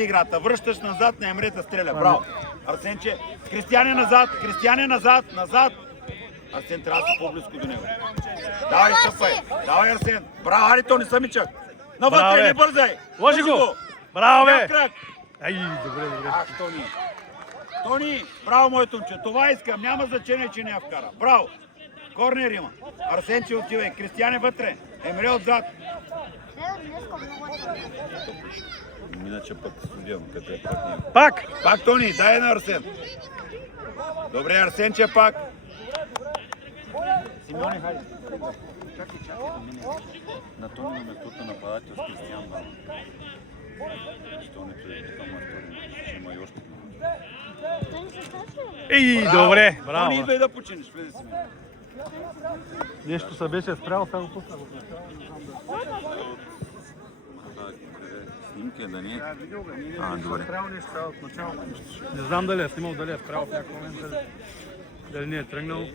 играта. Връщаш назад на Емре да стреля. Браво. Арсенче. Кристияне назад. Кристияне назад. Назад. Арсен трябва да си по-близко до него. Давай, стъпай. Давай, Арсен. Браво, ари, Тони Самичък. Навътре, не бързай. Ложи го. Браво, бе. Ай, добре. Ах, Тони. Тони, браво, моето момче. Това искам. Няма значение, че не я вкара. Браво. Корнер има. Арсенче отивай. Кристияне вътре. Емре отзад. Иначе пък студион, като е пак него. Пак, Тони, дай на Арсен. Добре, Арсенче пак. Симеоне, хайде. Чакай да мине. На Тони на местото нападател с Кристиян Бал. Що не приеде към Артури? Ще има и още. Ей, добре, браво. Тони, идвай да починеш, влезе си. Нещо се беше спрял, сега го пусна. Снимки, да не е. Добре. Не знам дали е снимал, дали е спрял в някакъв момент, дали не е тръгнал.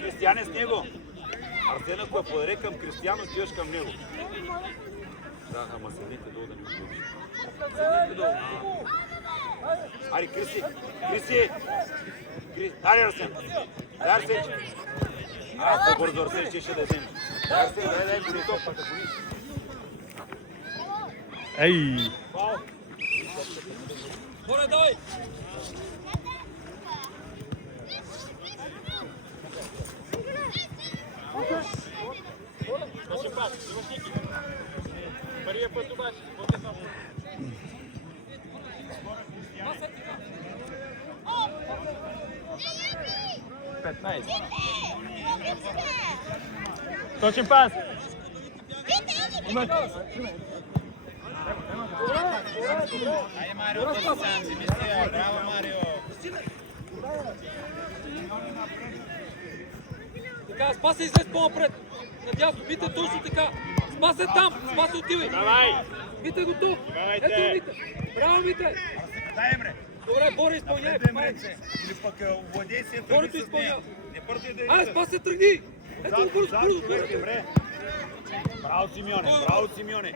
Кристияне с него. Арсен, ако я подаре към Кристиян, отиваш към него. Да, ама седите долу да ни отключи. Седите долу. Ари, Кристи! Ари, Арсен! Дай, Арсен! По-бързо, Арсен, ще да вземеш. Арсен, дай, гони топата, гони. Ей! Горе, давай! Първия път обаче, 15. Точен пас! Айде, Марио, бързи сам, вземи се, браво, Марио! Така, Спасе излез по-напред. Надясно, Мите точно така. Спасе там, Спасе отивай. Давай! Мите го тук. Ето Мите. Браво, Мите. Дай, Емре. Добре, Боре, изпълняй. Или пък владей се Борето изпълнява. Не бързай да Ай, Спасе, тръгни. Ето го бързо. Браво, Симеоне, Симеоне.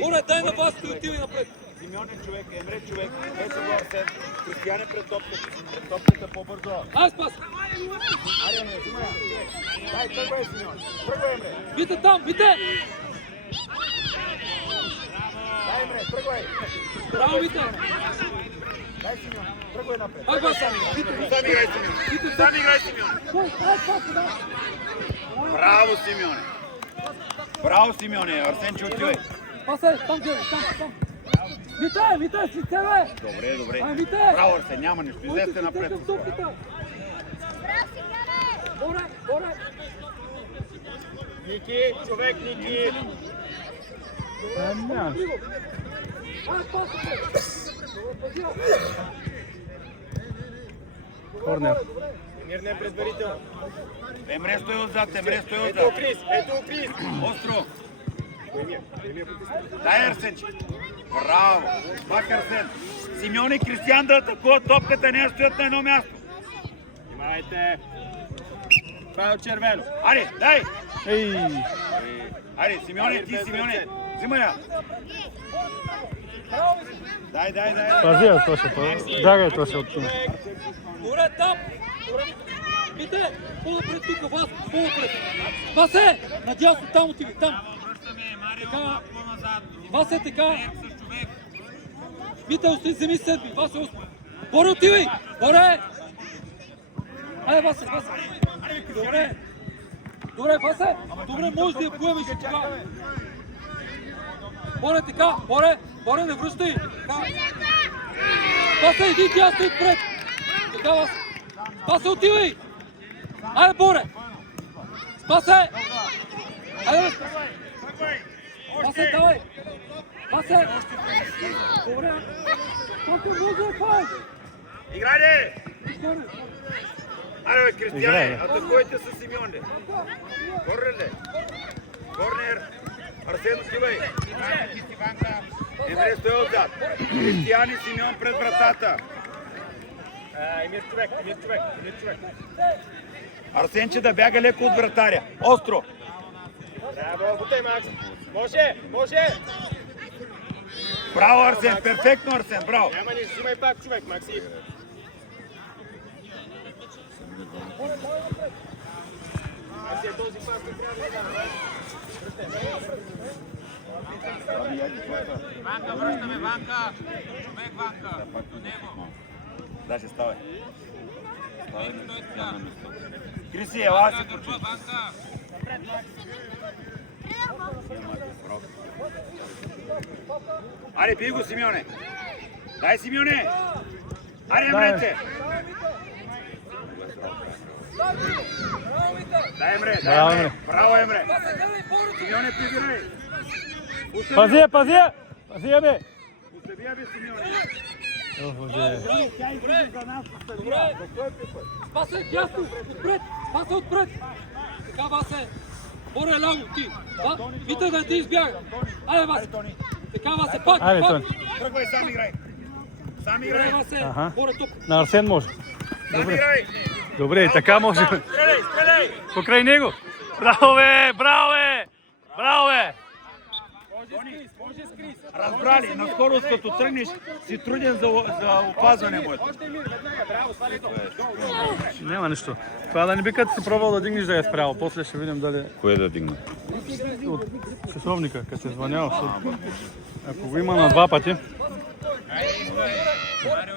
Боре, дай на вас, ти отивай напред. Симеоне човек, Емре човек, ето го Арсен. Кристияне пред топката по-бързо. Ай, Спасе. Ари, Емре, взимай. Дай, тръгвай, Симеоне. Тръгвай, Емре. Мите там, Мите. Дай, Емре, тръгвай. Браво, Мите. Дай, Симеоне, тръгвай напред. Ай, Спасе. Сам играй, Симеоне. Сам играй, Симеоне. Браво, Симеоне. Браво, Симеоне. Арсенче, отивай. Спасе, там гледай, там. Мите, с лице, бе. Добре. Ай, Мите. Браво, Арсен, няма нищо. Излезте напред. Боре. Ники, човек, Ники! Корнер. Мир не е предварително. Емре стои отзад. Ето Крис. Остро. Дай, Арсенче. Браво. Пак Арсен. Симеон и Кристиян да атакуват топката, не стоят на едно място. Внимавайте. Това е от червено. Ари, дай. Ей! Ари, Симеоне, Симеоне. Взимай я. Дай. Пази, то ще дагай, то ще оттук. Добре, там! Добре! Мите! По-напред тук, вас! По-напред! Спасе! Надясно, там отиви, там! Така! Вас е така! Мите, остани, вземи седми! Вас е осми! Боре, отивай! Боре! Айде, Васе! Добре! Добре, Васе! Добре, може да я поемеш и така! Боре, така! Боре, не връщай! Васе, иди дясно отпред! Така, Васе! Васе, отивай! Айде, Боре! Спасе! Айде, Васе, давай! Васе! Добре! Васе, може, фай! Играй! Аре, Кристияне, атакуйте с Симеоне. Корнер. Арсен, отивай. Емре стои отзад. Кристиян и Симеон пред вратата. Емир човек. Арсенче да бяга леко от вратаря. Остро. Браво, бутай, Макс. Може, може. Браво, Арсен. Перфектно, Арсен. Браво. Няма нищо, взимай пак човек, Макси. Макси, този пас не трябва да дава. Ванка, връщаме, Ванка! Човек, Ванка! До него! Да, ще ставай. Ето той сега! Криси, ела си Гърба, почуй. Ванка! Аре, бий го, Симеоне. Дай, Симеоне. Аре, Емрете. Дай, Емре. Браво, Дай, Емре. Емре. Браво, Емре. Симеоне, прибирай. Пази я, пази я! Пази я, бе! Остави я, бе, Симеоне. Ох, боже. Тя излиза за нас, остави я. Защо е пипът? Васе, дясно, отпред! Васе, отпред! Така, Васе! Боре, ляво, ти! Витай да ти избяга! Айде, Васе! Така, Васе, пак! Айде, пак. Тони. Тръгвай, сам играй. Сам Добре, играй. Васе! Аха. Боре, тук! На Арсен може. Сам играй. Добре, и така може. Стреляй, стреляй. Покрай него. Браво, бе! Браво, бе! Браво, бе! Разбрали, на скорост като тръгнеш, си труден за опазване моето. Няма нищо. Това да не би като си пробвал да дигнеш да е спрял. После ще видим дали Кое да дигна? от часовника, като се звънял. Ако го има на два пъти.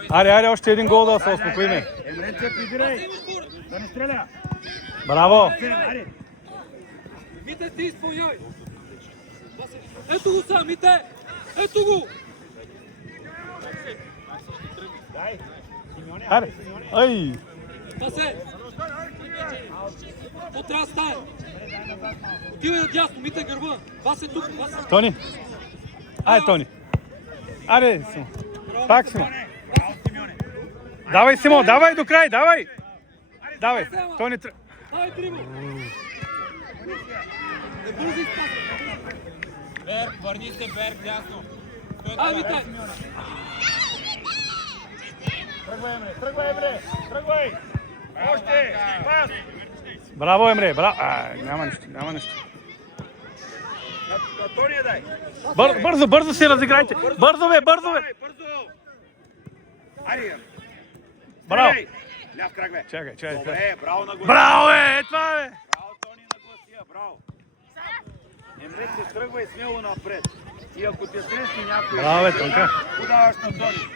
Аре, още един гол да се успокоиме. Емренце, прибирай. Да не стреля. Браво! Аре. Мите, ти изпълняй! Васе, ето го са, Мите! Ето го! Дай. Симеоне, Аре! Ай! Васе! То трябва да стане! Отивай надясно, Мите, гърба! Васе, тук! Васе! Тони! Ай, Тони! Аре, Симо! Пак, Симо! Браво, Симеоне. Давай, Симо! Давай до край! Давай! Давай! Тони! Ай, Дримо! Не бързи спас! Берг, върни се, Берг, дясно! Ай, Мите! Тръгвай, Емре, тръгвай, Емре. Тръгвай. Още. Пас. Браво, Емре! Браво! Няма нищо, няма нищо. На Тония дай. Бързо си разиграйте! Бързо, бе! Бързо, бе! Бързо. Аре. Браво! Стреляй. Ляв крак, бе. Чакай. Добре, браво на гласия. Браво, бе! Това, бе! Браво, Тони, на гласия. Браво. Емре, се тръгвай смело напред. И ако те срещне някой... Браво, бе, Тонка. Подаваш на Тони.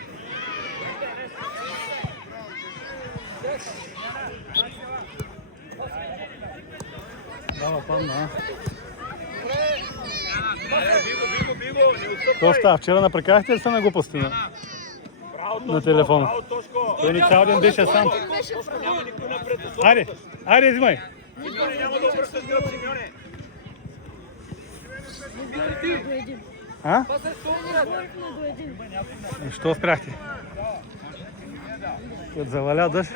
Браво, падна, а? Биго, не отстъпвай. Какво става? Вчера напрекахте ли се на глупости на Браво, телефона? Браво, Тошко. Той ни цял ден беше сам. Няма никой напред. Айде, взимай! Симеоне, няма да обръщаш гръб, Симеоне. А? Васе, столни! Що спряхте? Като заваля дъжд.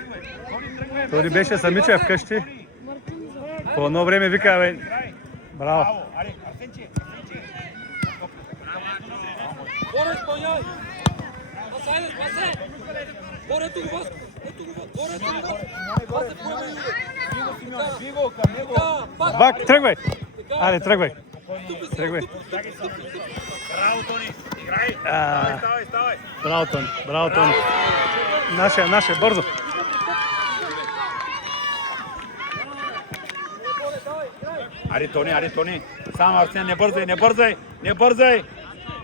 Той беше самича вкъщи. По едно време вика, бе. Браво! Браво, аре, Арсенче. Боре, изпълняй! Васе, айде, Васе! Боре, ето го, Васко! Ето го, Боре, ето го! Васе, поема Юле! Биго, към него. Така, пак! Бак, тръгвай! Аре, тръгвай! Тръгвай! Браво, Тони. Играй. Ставай. Браво, Тони! Наше, бързо! Аре, Тони. Само Арсен, не бързай.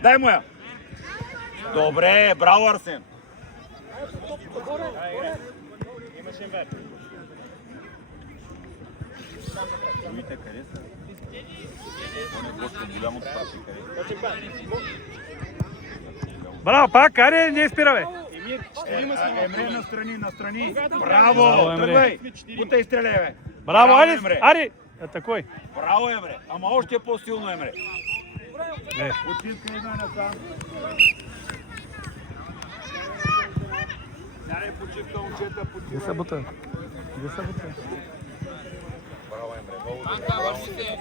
Дай му я. Добре, браво, Арсен. Другите къде са? Голямото Браво, пак! Аре, не спира, бе! Емре настрани. Браво, Браво, Емре. тръгвай. Бутай, стреляй, бе. Браво, Емре. аре! Атакуй! Браво, Емре. Ама още е по-силно, Емре. Не. Почивка една насам. Сядай почивка, момчета, Где са бута? Ванка, върни се!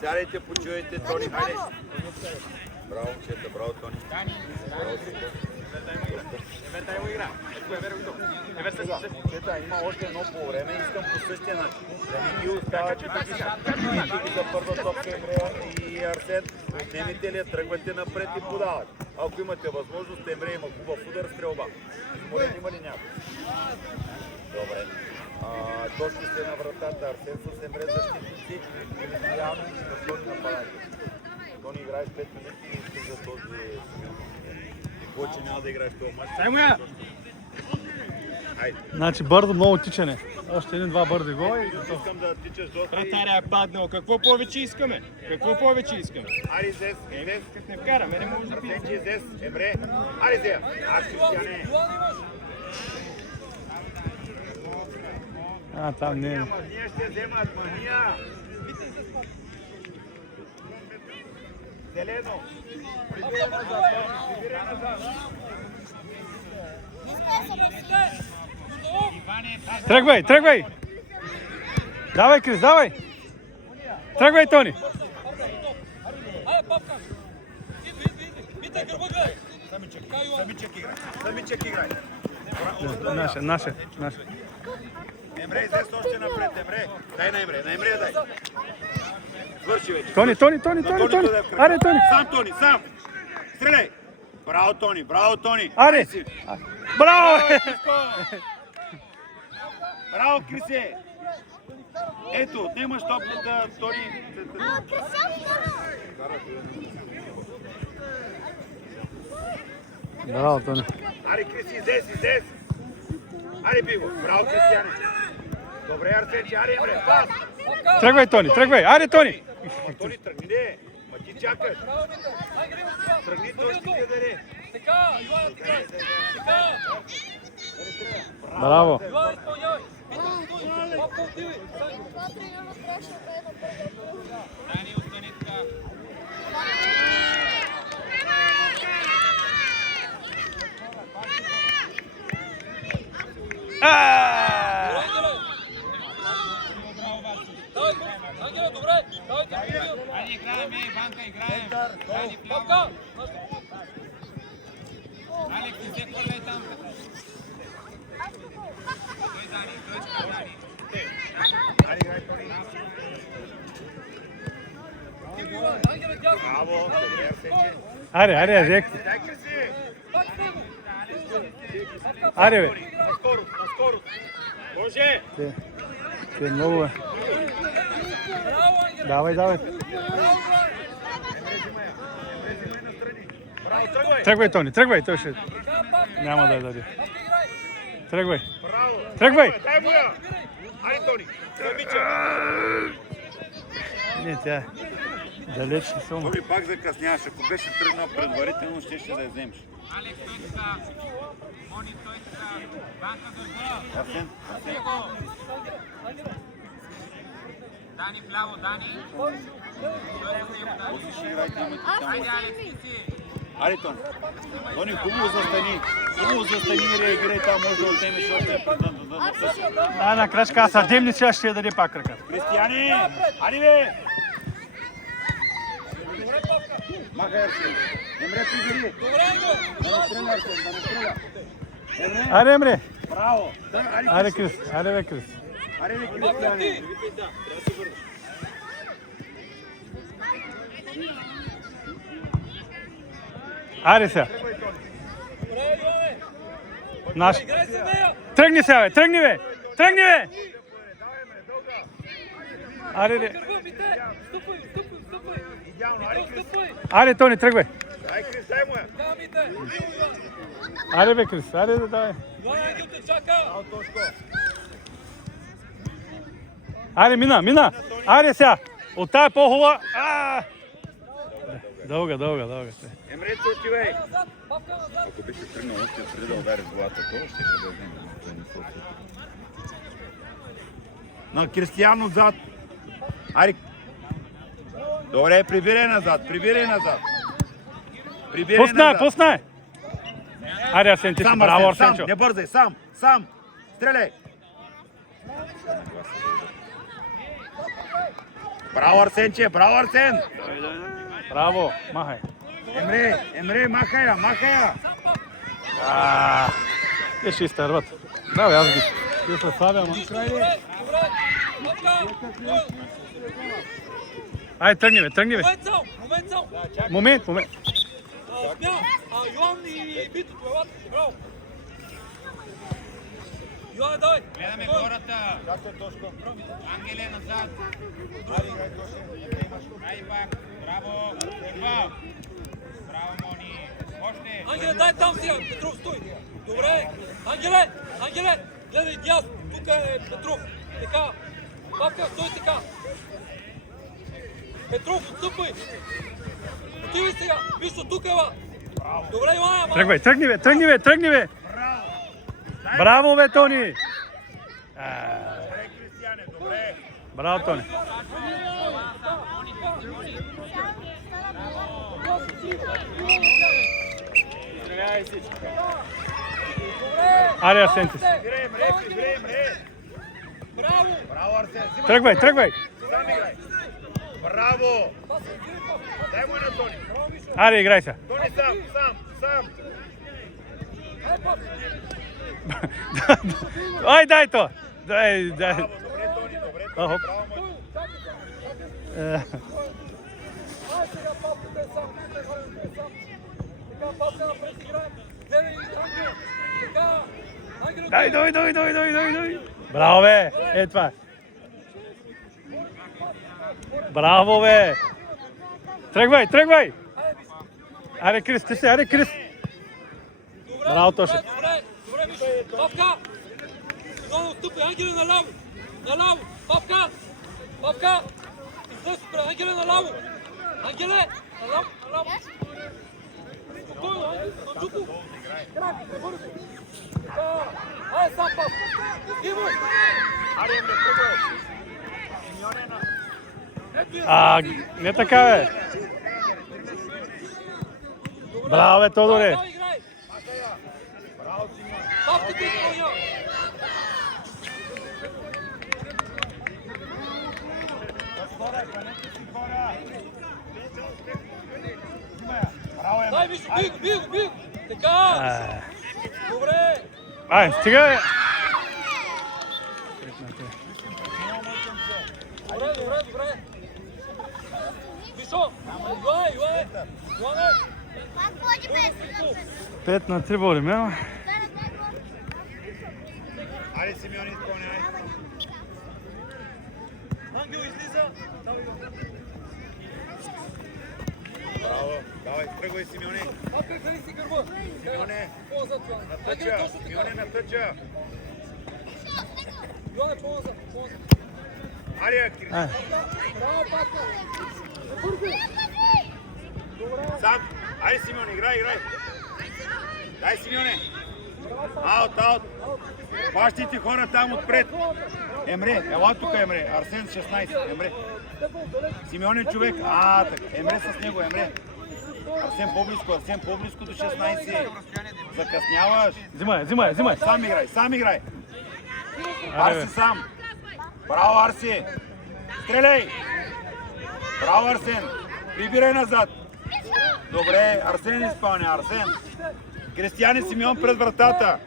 Сядайте, почивайте, Тони, хайде. Браво, момчета, браво, Тони. Дани, Браво, супер. Момчета, има още едно по време, искам по същия начин. Да не ги оставате да ги за първа топка и Арсен, отнемите ли, тръгвате напред и подавате. Ако имате възможност, Емре има хубав удар, стрелба. Изморен има ли някой? Добре. Дошли сте на вратата, Арсен с Емре защитници, Кристияно с Тони нападател. Тони играеш 5 минути и ще за този смил. Повече няма да играеш този мач. Хайде. Значи бързо, много тичане. Още един-два бързи гола и Искам да тичаш доста и... Вратаря е паднал. Какво повече искаме? Какво повече искаме? Ари Зес, Зес, Като не вкараме, не може да пие. Арсенче, Зес, Емре. Ари Зея. Кристияне. там не е. Махния ще вземат, махния. Зелено. Прибирай назад, прибирай назад. Тръгвай, тръгвай! Давай, Крис, давай! Тръгвай, Тони! Айде, Павка! Мите, гърба гледай! Самичък играй. Наша. Емре, Зес още напред, Емре. Дай на Емре дай. Свърши вече. Тони! Аре, Тони! Сам, Тони, сам. Стреляй. Браво, Тони. Аре! Браво! Браво, Крисе. Ето, отнемаш топката, Тони. Браво, Тони! Аре, Криси, Зес. Аре, биго. Браво, Кристияне. Добре, Арсенче, аре, Емре. Пас. Тръгвай, Тони! Тръгвай! Аре, Тони! Ама, Тони, тръгни, не. Ма ти чакаш. Тръгни, той ще ти даде. Така, Ивана, така! Браво! Ивана, изпълнявай! Павка, отивай! Дани, остани така. Ангела, добре! Давайте, Айде, играем, Иванка, играем. Дани, вляво. Павка! Алекс, не се хвърляй там. Той Дани, Дани. Аре, играй, Тони. Ангела, дясно! Браво, добре, Арсенче. Аре, Рек! Дай, Криси. Пак с него! Аре, бе! На скорост. Може. Те е много, бе. Браво, Ангела! Давай! Браво, Браво, тръгвай. Тръгвай, Тони! Тръгвай! Той ще... Така, Павка, Няма да играй! даде. Павка, играй! Тръгвай! Браво. Тръгвай! Дай му я. Айде, Тони. Самичък. Не, тя далеч не съм. Добре, пак закъсняваш. Ако беше тръгнал предварително, ще да я вземеш. Алекс, той така. Мони, той така. Иванка, държа. Арсен. Него. Дани, вляво, Дани. Той е за него, Дани. После ще играйте, имате само. Айде, Алекс, ти си. Айде, Тони. Тони, хубаво застани и реагирай там, може да отнемеш още. На крачка, съдебница ще я даде пак ръка. Кристияне! Айде, бе! Махай, Арсен. Емре, прибери. Добре, Ангела! Да не стреля, Арсен, да не стреля. Емре, Аре, Емре! браво. Аре, Крис! Аре, бе, Крис! Айде, бе, Павка, Кристияне. ти! Аре сега! Добре, Иване! Наш! Играй с нея! Тръгни сега, бе! Тръгни, бе! Тръгни, бе! Аре, бе! Гърба, мите! Стъпай! Идеално, айде, Крис. Стъпай! Аре, Тони, тръгвай! Дай, Крис, дай му я. Така, мите! Аре, бе, Крис! Аре, да, давай! Иван, Ангел те чака! Браво, Тошко. Аре, мина! Аре сега! От тая по-хубава! Дълга. Емре, че отивай. Назад! Павка, назад! Ако беше тръгнал още преди да удари с главата, то ще да вземе. На Кристиян отзад. Ари. Добре, прибирай назад. Пусна! Аре, Арсен, ти си Сам, браво, Арсен, Арсенчо! сам, не бързай, сам. Стреляй. Браво, Арсенче, браво, Арсен. Браво, махай! Емре, махай я. Те ще изтърват. Да, бе, аз ги. Те са слаби, ама. Добре, добре. Папка. Ай, тръгни, бе, тръгни, бе. Момент само. Момент. Смяна. Йоан и Бито, това браво. Йоан, давай. Гледаме хората. Ангеле назад. Ай пак. Браво. Браво. Браво, Мони. Още. Ангеле, дай там сега. Петров, стой. Добре. Ангеле. Гледай дясно. Тук е Петров. Така. Папка, стой така. Петров, отстъпай. Отивай сега. Мишо, тук е ла. Добре, Йоан. Тръгвай, тръгни, бе. Браво, бе, Тони. Кристияне, добре. Браво, Тони. Стреляй всички. Аре, Арсенти. Прибирай. Браво. Браво, Арсен. Тръгвай. Сам играй. Браво. Дай му на Тони. Аре, играй се. Тони сам. Ай, дай то. Дай. Браво, добре, Тони. Браво, Мони. Ай, сега папката е сам. Така, папка напред играем. Гледай, Ангел. Така. Ангел, Дай. Браво, бе. Е това. Браво, бе. Тръгвай. Аре, Крис, ти си, аре, Крис. Браво, Тоше. Добре, Мишо. Папка. Йоан, отстъпи. Ангеле, наляво. Папка. Излез, Ангеле, наляво. Наляво. Спокойно, Ангеле. Манджуко. Крак, бързо. Така. Ай, сам пап. Дивай. Аре, ме тръгвай. Симеоне на... Не така, бе. Браво, бе, Тодоре. Браво, Симеоне. Папка ти изпълня. Дай, Мишо, бий го. Така. Добре. Ай, стига, бе. Добре. Мишо, Йоане. 5-3 борим, ама. Аре, Симеоне, изпълняй. Ангел излиза. Браво. Давай, тръгвай, Симеоне. Папка, хвали си гърба. Симеоне. По-назад, Йоан. На Ангеле, тъча. точно така. Симеоне на тъча. Йоане, по-назад. Аре, Крис. Браво, папка. Бързо. Сам. Аре, Симеоне, играй. Дай, Симеоне. Аут. Бащите хора там отпред. Емре, ела тук, Емре. Арсен 16. Емре. Симеоне човек. Така. Емре с него, Емре. Арсен по-близко до 16. Закъсняваш. Взимай. Сам играй. Арси сам. Браво, Арси. Стреляй. Браво, Арсен. Прибирай назад. Добре, Арсен изпълня. Арсен. Кристияне Симеон пред вратата.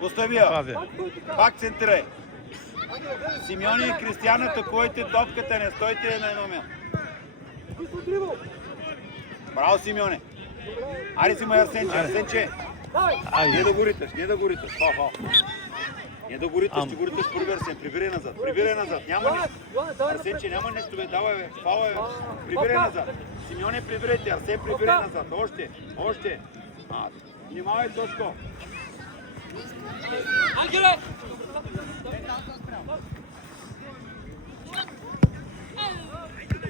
Остави я. Пак центрирай. Симеоне и Кристиян, атакуйте топката, не стойте на едно място. Браво, Симеоне. Аре, взимай Арсенче. Не да го риташ. Не да го риташ, ще го риташ първи, Арсен. Прибирай назад. Няма нищо. Арсенче, няма нищо, бе. Давай, бе. Фала, бе. Прибирай назад. Симеоне, прибирайте. Арсен, прибирай назад. Още. Внимавай, Тошко. Ангеле!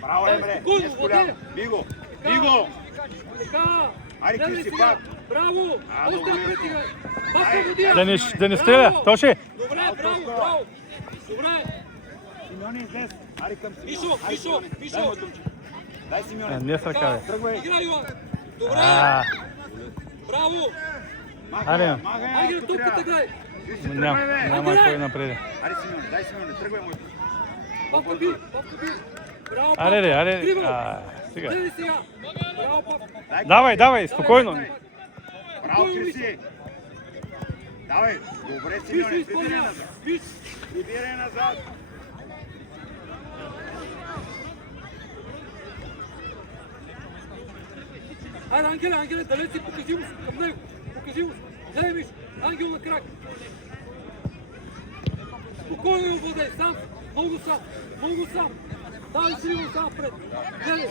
Браво, Емре. Не с коляно. Биго. Така! Аре, Кристи, пак. Браво! Още добре. напред играй! Паска водия! Да не стреля, Тоши. Добре, браво! Добре! Симеоне, излез. Аре, към Симеоне. Мишо! Дай, Симеоне. Не с ръка, бе. Тръгвай. Играй, Йоан! Добре! Браво! Аре, Махай, Айде, ако топката трябва. играй! няма кой напред. Аре, Симеоне, дай, Симеоне. Тръгвай, моето. Папка би! Браво, Аре, Павка. аре. Дрибъл. Сега. Гледай сега. Браво, Павка. Давай, спокойно. Браво, Криси! Давай, добре, Симеоне, прибирай назад. Прибирай назад. Хайде, Ангеле, далеч си, покажи му към него. Покажи му. Гледай, Миш. Ангел на крак. Спокойно го владей, сам. Много сам. Давай силно сам пред. Гледай.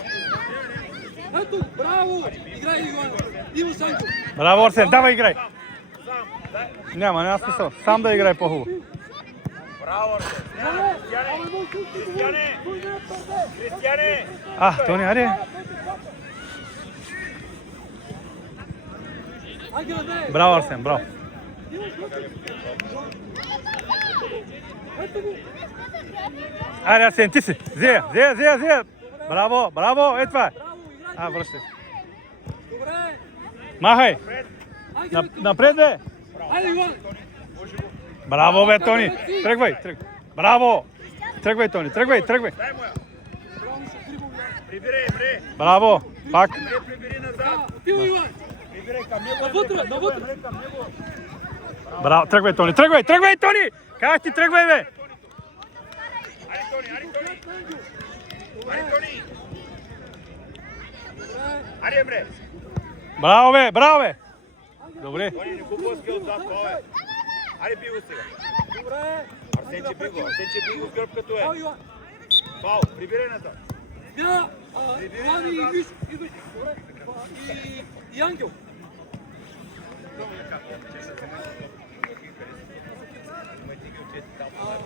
Ето, браво. Играй, Иван. Имаш Ангел. Браво, Арсен, давай играй. Няма смисъл. Сам да играй по-хубаво. Браво, Арсен. Кристияне! Кристияне! Тони, аре. Ангел, не. Браво, Арсен, браво. Ето го. Аре, Арсен, ти си. Зея. Браво, е това. Браво, играй. Връщай. Добре. Махай. Ангел, Напред, бе. айде, Иван. Браво, бе, Тони. Тръгвай. Браво. Тръгвай, Тони. Тръгвай. Дай му я. Браво, ще дрибъл. Прибирай, Емре. Браво. Пак. Емре, прибери назад. Отива, Иван. Прибирай към него. Навътре. Емре, към него. Браво. Тръгвай, Тони. Тони. Как ти тръгвай, бе? Ари, Тони. Ари, Емре. Браво, бе. Добре. Тони, не го пускай отзад, това е. Ари, би го сега. Добре. Арсенче, би го в гръб като Браво, е. Иван. Фал, прибирай назад. Смя, Иван и Миш, идвай. Добре. И Ангел.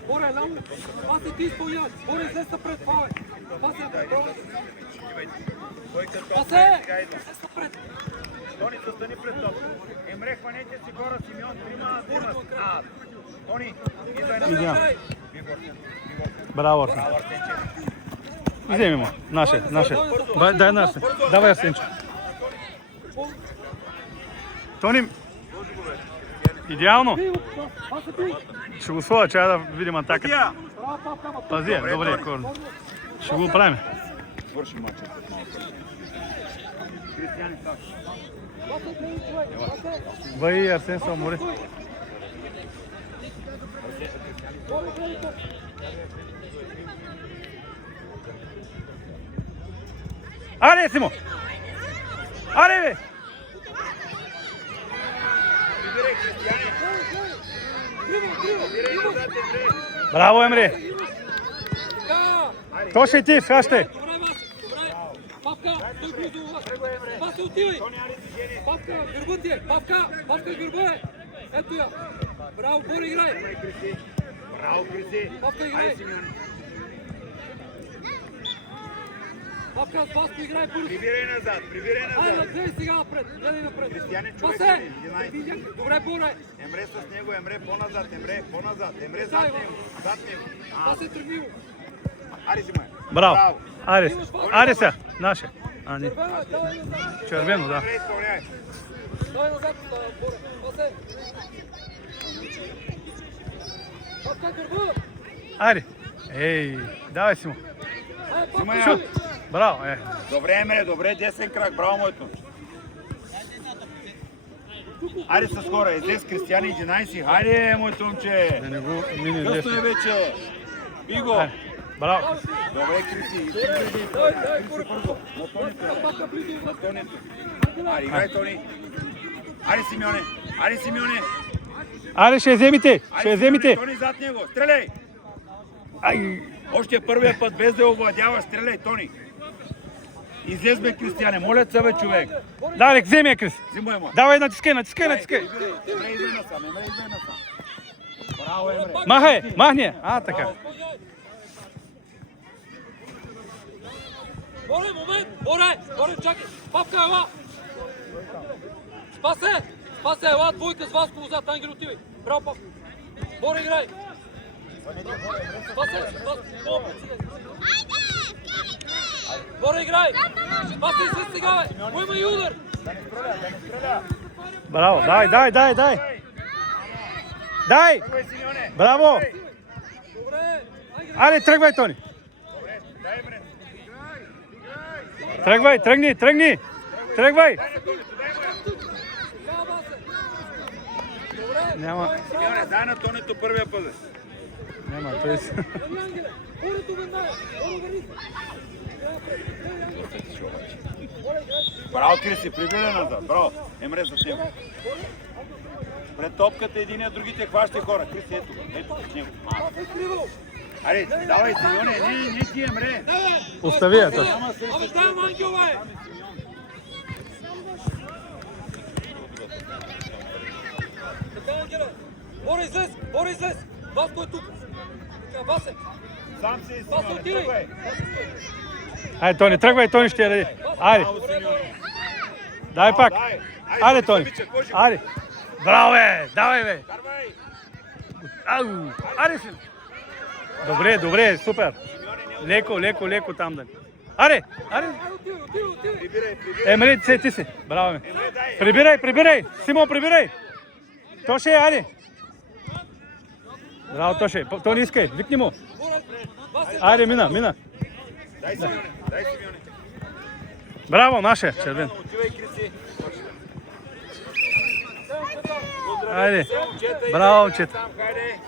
Боре, ляво. Пасе, ти изпълняваш. Боре, излез напред, Паве. Пасе, браво. Пасе, излез напред. Тони, застани пред топ. Емре, хванете си гора, Симеон, трима. Тони, идвай назад. Идеално. Браво, Арсен. Вземи му. Наше. Дай на Арсен. Давай, Арсенче. Тони. Идеално. Пасе, ти. Ще го сложа, чая да видим атаката. Браво, Павка. Пази, добре, корно. Ще го правим. Свърши мача след малко. Кристияни, так. Пасе, гледай, човек. Пасе. Вай, Арсен се умори. Боре, гледай. Аре, Симо! Аре, бе! Прибирай, Кристияни. Прибирай назад, Емре. Браво, Емре! Така. То ти, сега ще. Добре, Васи. Добре. Павка, той близо у вас. Васи, отивай. Павка, гърба ти е. Павка, гърба е. Ето я. Браво, Боре, играй. Браво, Криси. Павка, играй. Айде, Симеон. Павка, с Васко играй първо. Прибирай назад. Айде, гледай сега напред. Гледай напред. Кристияне, човек, Пасе. 11. Добре, Боре. Емре с него, Емре по-назад, Емре Дай, зад него. Пасе, тръгни го. Ари, Симеон. Браво! Аре сега, наше. Не. Червено, давай назад. Червено, да. Емре, изпълняй. Давай назад, Боре. Пасе. Павка, гърба. Аре. Ей, давай, Симо. Айде, Павка. Симеон. Шут. Браво, Добре, Емре, добре, десен крак, браво, моето. Ари с хора, излез Кристияни 11. Хайде, моето момче. Да не го мине Късно е десен. вече. Иго. Браво. Добре, Криси. Дай, Боре. На Тонито. Павка, близо у вас. Тонито. Ари, играй, Тони. Ари, Симеоне. Аре, ще вземите. Тони зад него. Стреляй. Ай. Още първия път, без да я овладяваш, стреляй, Тони. Излез, бе, Кристияне. Моля се, бе, човек. Давай, вземи я, Крис. Взимай му. Давай, натискай. Емре, идвай насам. Браво, Емре. Махни я. Така. Боре, момент! Боре, чакай! Павка, ела! Спасе, ела, двойка с Васко отзад, Ангел, отивай! Браво, Павка! Боре, играй! Спасе, Боре, играй! Спасе, излез сега, бе! Поема и удар! Браво, дай. Дай! Браво! Добре! Аре, тръгвай, Тони. Добре, дай, Емре. Тръгвай, тръгни, тръгни! Тръгвай! Няма, Симеоне, дай на Тонито първия път. бе. няма, той е... Браво, Криси, прибирай назад. Браво. Емре за теб. Пред топката единия, другите хваща хора. Криси, ето го. Ето го с него. Аре, давай, Симеоне, не ти, Емре. Остави я точно. Няма срещу. Абе, дай Ангел, бе! Така, Ангеле! Бора, излез! Васко е тук! Така, Васе! Сам си, Васе, Симеоне, отивай! тръгвай. Айде, Тони, тръгвай, Тони ще я даде. Айде, Браво, Симеоне. дай пак. Дай. Айде, Тони. Айде. Браво, бе! Давай, бе! Карвай. Ау! Айде си! Добре, добре, супер. Леко, леко, леко там да. Аре, аре. Прибирай, прибирай. Емре, ти си. Браво, бе. Емре, дай. Прибирай, прибирай. Симон, прибирай. Тоше, аре. Браво, Тоше. То не искай, викни му. Айде, мина. Дай, Симеоне. Дай, Симеоне. Браво, наше, червен. Отивай, Криси. Айде. Момчета, Браво, идете момчета. там, хайде.